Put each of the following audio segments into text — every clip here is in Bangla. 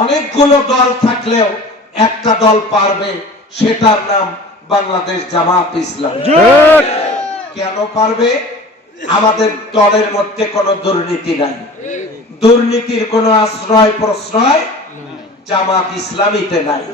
অনেকগুলো দল থাকলেও একটা দল পারবে, সেটার নাম বাংলাদেশ জামাত ইসলাম। কেন পারবে? আমাদের দলের মধ্যে কোনো দুর্নীতি নাই, দুর্নীতির কোনো আশ্রয় প্রশ্রয় জামাত ইসলামীতে নাই।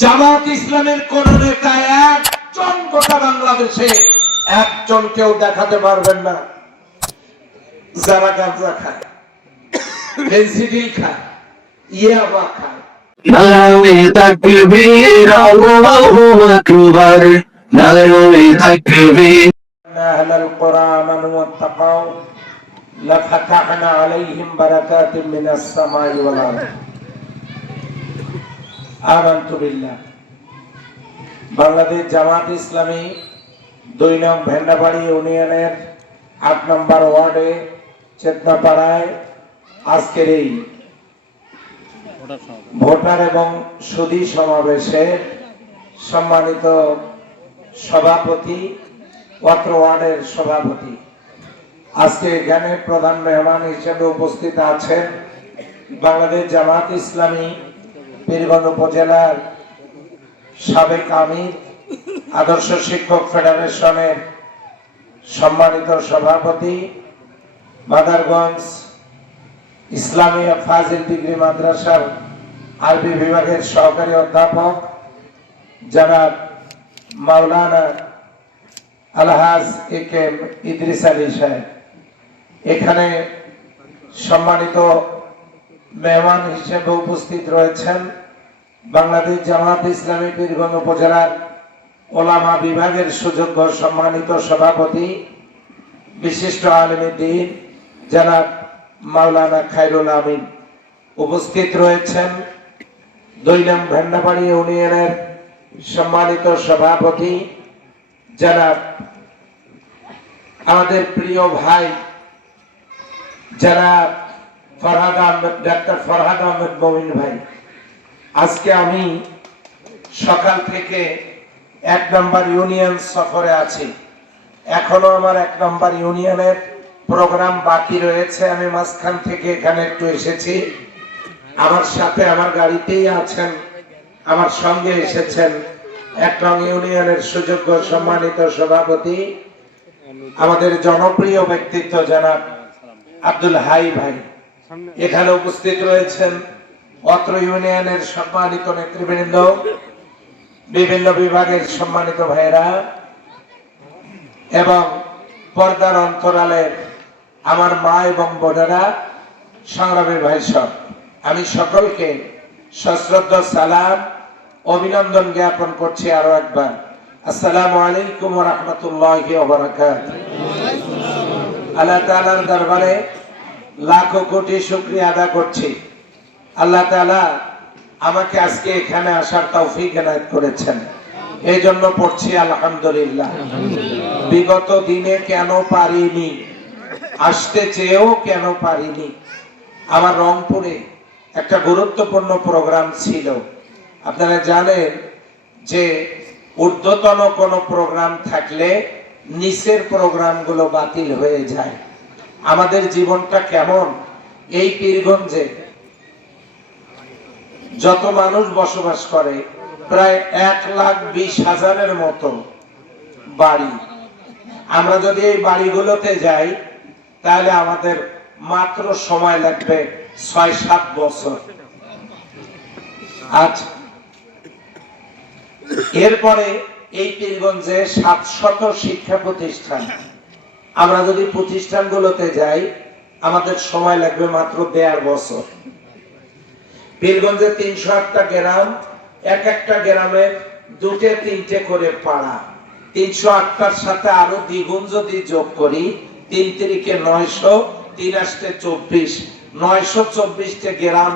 জামাত ইসলামের কোন নেতা একজন গোটা বাংলাদেশে একজন কেউ দেখাতে পারবেন না যারা গাঁজা খায়, ফেন্সিডিল খায়, ইয়াবা খায়। নারে তাকবীর আল্লাহু আকবার, নারে তাকবীর। আহলাল কুরআন ওয়াত্তাকাউ লাফাতাহনা আলাইহিম বারাকাতিম মিনাস সামাই ওয়াল আরদ। আমানতু বিল্লাহ। বাংলাদেশ জামাত ইসলামী ২ নং ভেন্ডাবাড়ি ইউনিয়নের ৮ নম্বর ওয়ার্ডে চেতনাপাড়ায় আজকের এই ভোটার এবং সুধী সমাবেশের সম্মানিত সভাপতি, অত্র ওয়ার্ডের সভাপতি, আজকে এখানে প্রধান মেহমান হিসেবে উপস্থিত আছেন বাংলাদেশ জামাত ইসলামী পীরগঞ্জ উপজেলার সাবেক আমির, আদর্শ শিক্ষক ফেডারেশনের সম্মানিত সভাপতি, মাদারগঞ্জ ইসলামিয়া ফাজিল ডিগ্রি মাদ্রাসার আরবি বিভাগের সহকারী অধ্যাপক জনাব মাওলানা আলহাজ একেএম ইদ্রিস আলী সাহেব, এখানে সম্মানিত মেহমান হিসেবে উপস্থিত রয়েছেন বাংলাদেশ জামাত ইসলামী পীরগঞ্জ উপজেলার ওলামা বিভাগের সুযোগ্য সম্মানিত সভাপতি, বিশিষ্ট আলেমে দ্বীন জনাব মাওলানা খায়রুল আমিন। উপস্থিত রয়েছেন ২ নং ভেন্ডাবাড়ি ইউনিয়নের সম্মানিত সভাপতি জনাব আমাদের প্রিয় ভাই জনাব ফরহাদ আহমেদ, ডাক্তার ফরহাদ আহমেদ মমিন ভাই। আজকে আমি সকাল থেকে ১ নম্বর ইউনিয়ন সফরে আছি, এখনো আমার ১ নম্বর ইউনিয়নের প্রোগ্রাম বাকি রয়েছে। আমি মাঝখান থেকে এখানে একটু এসেছি। আমার সাথে আমার গাড়িতেই আছেন, আমার সঙ্গে এসেছেন ১ নং ইউনিয়নের সুযোগ্য সম্মানিত সভাপতি, আমাদের জনপ্রিয় ব্যক্তিত্ব জনাব আব্দুল হাই ভাই। এখানে উপস্থিত রয়েছেন অত্র ইউনিয়নের সম্মানিত নেতৃবৃন্দ, বিভিন্ন বিভাগের সম্মানিত ভাইরা এবং পর্দার অন্তরালের আমার মা এবং বোনেরা, সংগ্রামী ভাই সব, আমি সকলকে সশ্রদ্ধ সালাম, অভিনন্দন জ্ঞাপন করছি আরো একবার। আসসালামু আলাইকুম ওয়া রাহমাতুল্লাহি ওয়া বারাকাতুহু। আল্লাহ তাআলার দরবারে লাখো কোটি শুকরিয়া আদা করছি। আল্লাহ তাআলা আমাকে আজকে এখানে আসার তৌফিক এনায়েত করেছেন, এই জন্য পড়ছি আলহামদুলিল্লাহ। বিগত দিনে কেন পারিনি, আসতে চেয়েও কেন পারিনি। আমার রংপুরে একটা গুরুত্বপূর্ণ প্রোগ্রাম ছিল। আপনারা জানেন যে ঊর্ধ্বতন কোনো প্রোগ্রাম থাকলে নিচের প্রোগ্রামগুলো বাতিল হয়ে যায়। আমাদের জীবনটা কেমন, এই পীরগঞ্জে যত মানুষ বসবাস করে প্রায় ১,২০,০০০-এর মতো বাড়ি। আমরা যদি এই বাড়িগুলোতে যাই তাহলে আমাদের মাত্র সময় লাগবে ৬-৭ বছর। আচ্ছা, এরপরে এই পীরগঞ্জে ৭শত শিক্ষা প্রতিষ্ঠান। আমরা যদি প্রতিষ্ঠানগুলোতে যাই আমাদের সময় লাগবে মাত্র ১.৫ বছর। পীরগঞ্জে ৩০৮টা গ্রাম, এক একটা গ্রামের ২-৩টে করে পাড়া। ৩০৮টার সাথে আরো দ্বিগুণ যদি যোগ করি, ৩ তিরিকে ৯০০, ৩ ৮টে ২৪, ৯২৪টে গ্রাম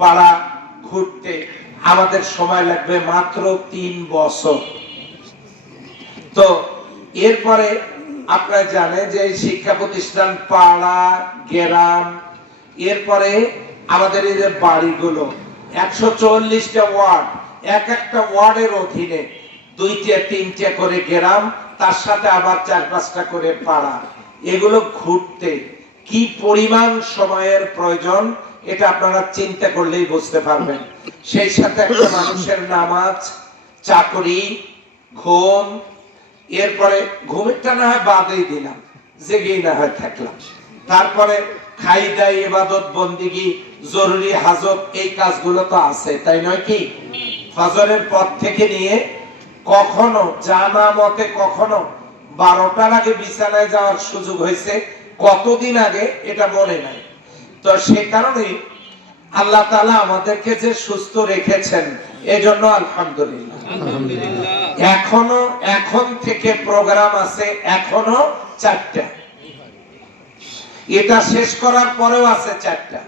পাড়া ঘুরতে আমাদের সময় লাগবে মাত্র ৩ বছর। তো এরপরে আপনারা জানেন যে এই শিক্ষা প্রতিষ্ঠান, পাড়া, গ্রাম, এরপরে আমাদের এই যে বাড়িগুলো ১৪০টা ওয়ার্ড, এক একটা ওয়ার্ডের অধীনে ২-৩টে করে গ্রাম, তার সাথে আবার ৪-৫টা করে পাড়া। এগুলো ঘুরতে কি পরিমাণ সময়ের প্রয়োজন এটা আপনারা চিন্তা করলেই বুঝতে পারবেন। সেই সাথে একটা মানুষের নামাজ, চাকরি, ঘুম, এরপরে ঘুমেরটা না হয় বাদেই দিলাম, জেগেই না হয় থাকলাম, তারপরে খাই দাই, ইবাদত বন্দিগি, জরুরি হাজত, এই কাজগুলো তো আছে, তাই নয় কি? ফজরের পর থেকে নিয়ে কখনো জানা মতে কখনো 12টার আগে বিছানায় যাওয়ার সুযোগ হয়েছে, কতদিন আগে এটা মনে নাই। তো সে কারণে আল্লাহ তাআলা আমাদেরকে যে সুস্থ রেখেছেন, এজন্য আলহামদুলিল্লাহ। এখনো এখন থেকে প্রোগ্রাম আছে, এখনো 4টা, এটা শেষ করার পরেও আছে 4টা।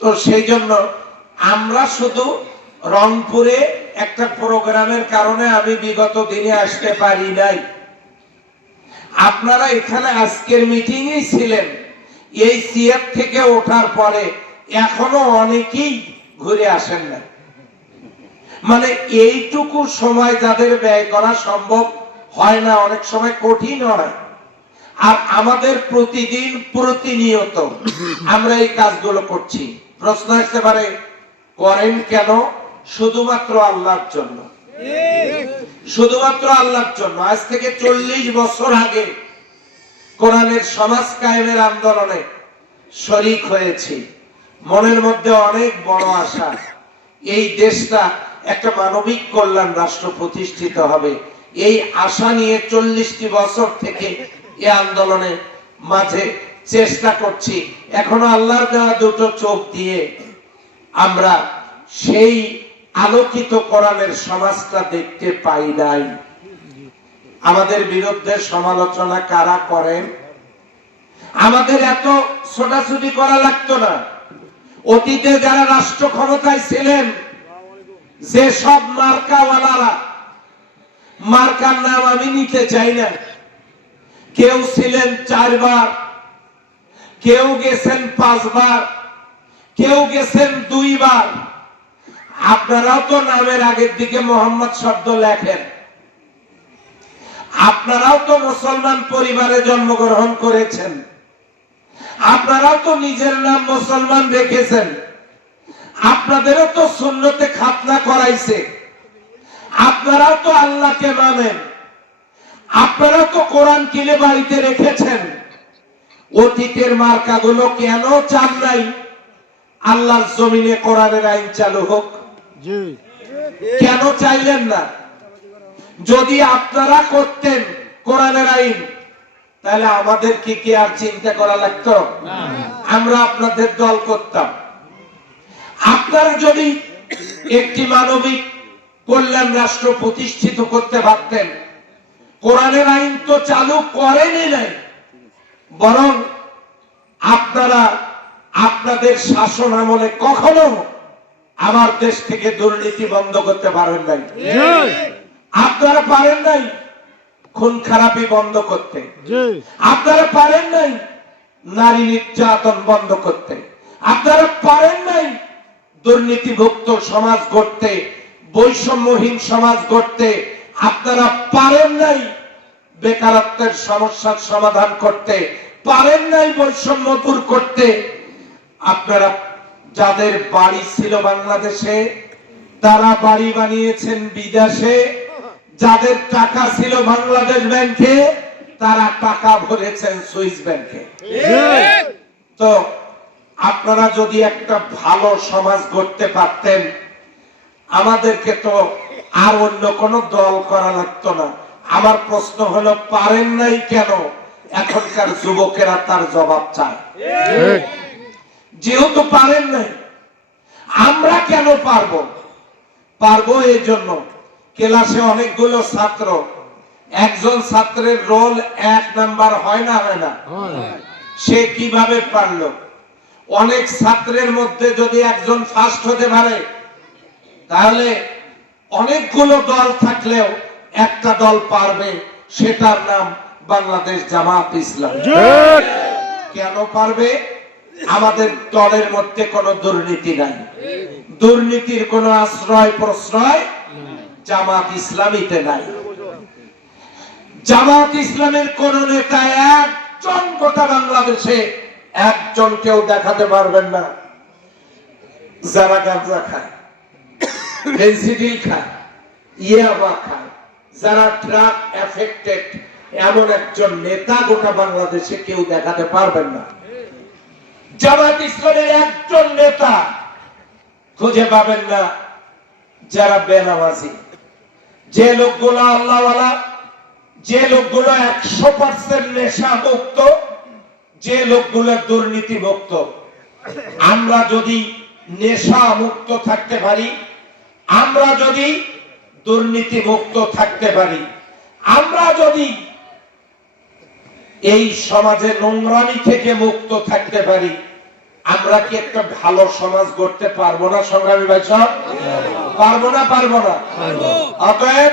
তো সেই জন্য আমরা শুধু রংপুরে একটা প্রোগ্রামের কারণে আমি বিগত দিনে আসতে পারি নাই। আপনারা এখানে আজকের মিটিংই ছিলেন, এই সিএফ থেকে ওঠার পরে এখনো অনেকেই ঘুরে আসেন না। মানে এইটুকু সময় যাদের ব্যয় করা সম্ভব হয় না, অনেক সময় কঠিন হয়। আর আমাদের প্রতিদিন প্রতিনিয়ত আমরা এই কাজগুলো করছি। প্রশ্ন আসতে পারে, করেন কেন? শুধুমাত্র আল্লাহর জন্য, শুধুমাত্র আল্লাহর জন্য। আজ থেকে 40 বছর আগে কোরআনের সমাজ কায়েমের আন্দোলনে শরীক হয়েছি। মনের মধ্যে অনেক বড় আশা, এই দেশটা একটা মানবিক কল্যাণ রাষ্ট্র প্রতিষ্ঠিত হবে। এই আশা নিয়ে 40টি বছর থেকে এই আন্দোলনের মাঝে চেষ্টা করছি। এখনো আল্লাহর দেওয়া দুটো চোখ দিয়ে আমরা সেই আলোকিত কোরআনের সমাজটা দেখতে পাই নাই। আমাদের বিরুদ্ধে সমালোচনা কারা করেন? আমাদের এত ছোটাছুটি করা লাগতো না। অতীতে যারা রাষ্ট্র ক্ষমতায় ছিলেন, যে সব মার্কাওয়ালারা, মার্কার নাম আমি নিতে চাই না, কেউ ছিলেন 4 বার, কেউ গেছেন 5 বার, কেউ গেছেন 2 বার। আপনারাও তো নামের আগের দিকে মোহাম্মদ শব্দ লেখেন, আপনারাও তো মুসলমান পরিবারে জন্মগ্রহণ করেছেন, আপনারাও তো নিজের নাম মুসলমান রেখেছেন, আপনাদেরও তো সুন্নতে খাতনা করাইছে, আপনারাও তো আল্লাহকে মানেন, আপনারা তো কোরআন কিনে বাড়িতে রেখেছেন। অতীতের মার্কাগুলো কেন চান নাই আল্লাহর জমিনে কোরআনের আইন চালু হোক? কেন চাইলেন না? যদি আপনারা করতেন কোরআনের আইন, তাহলে আমাদের কি আর চিন্তা করা লাগতো? আমরা আপনাদের দল করতাম। আপনারা যদি একটি মানবিক কল্যাণ রাষ্ট্র প্রতিষ্ঠিত করতে পারতেন, কোরআনের আইন তো চালু করেনই নাই, বরং আপনারা আপনাদের শাসন আমলে কখনো আমার দেশ থেকে দুর্নীতি বন্ধ করতে পারেন নাই। আপনারা পারেন নাই খুন খারাপি বন্ধ করতে, আপনারা পারেন নাই নারী নির্যাতন বন্ধ করতে, আপনারা পারেন নাই দুর্নীতিভুক্ত সমাজ গড়তে, বৈষম্যহীন সমাজ গড়তে, আপনারা পারেন নাই বেকারত্বের সমস্যার সমাধান করতে, পারেন নাই বৈষম্য দূর করতে। আপনারা যাদের বাড়ি ছিল বাংলাদেশে, তারা বাড়ি বানিয়েছেন বিদেশে, যাদের টাকা ছিল বাংলাদেশ ব্যাংকে, তারা টাকা ভরেছেন সুইস ব্যাংকে। তো আপনারা যদি একটা ভালো সমাজ গড়তে পারতেন, আমাদেরকে তো আর অন্য কোন দল করা লাগতো না। আমার প্রশ্ন হলো, পারেন নাই কেন? এখনকার যুবকেরা তার জবাব চায়। যেহেতু পারেন নাই, আমরা কেন পারবো? পারবো এই জন্য, ক্লাসে অনেকগুলো ছাত্র, একজন ছাত্রের রোল 1 নাম্বার হয় না? হয় না? সে কিভাবে পারলো? অনেক ছাত্রের মধ্যে যদি একজন ফার্স্ট হতে পারে, তাহলে অনেকগুলো দল থাকলেও একটা দল পারবে, সেটার নাম বাংলাদেশ জামাত ইসলাম। কেন পারবে? আমাদের দলের মধ্যে কোনো দুর্নীতি নাই, দুর্নীতির কোনো আশ্রয় প্রশ্রয় জামাত ইসলামীতে নাই। জামাত ইসলামের কোন নেতা একজন গোটা বাংলাদেশে একজন কেউ দেখাতে পারবেন না যারা গাঁজা খায়, ফেন্সিডিল খায়, ইয়াবা খায়, যারা ড্রাগ এফেক্টেড, এমন একজন নেতা গোটা বাংলাদেশে কেউ দেখাতে পারবেন না। জামাত ইসলামের একজন নেতা খুঁজে পাবেন না যারা বেনামাজি। যে লোকগুলো আল্লাহওয়ালা, যে লোকগুলো 100% নেশা মুক্ত, যে লোকগুলো দুর্নীতি মুক্ত। আমরা যদি নেশা মুক্ত থাকতে পারি, আমরা যদি দুর্নীতি মুক্ত থাকতে পারি, আমরা যদি এই সমাজে নোংরামি থেকে মুক্ত থাকতে পারি, আমরা কি একটা ভালো সমাজ গড়তে পারবো না সংগ্রামী ভাই সব? পারবো না? পারবো না? অতএব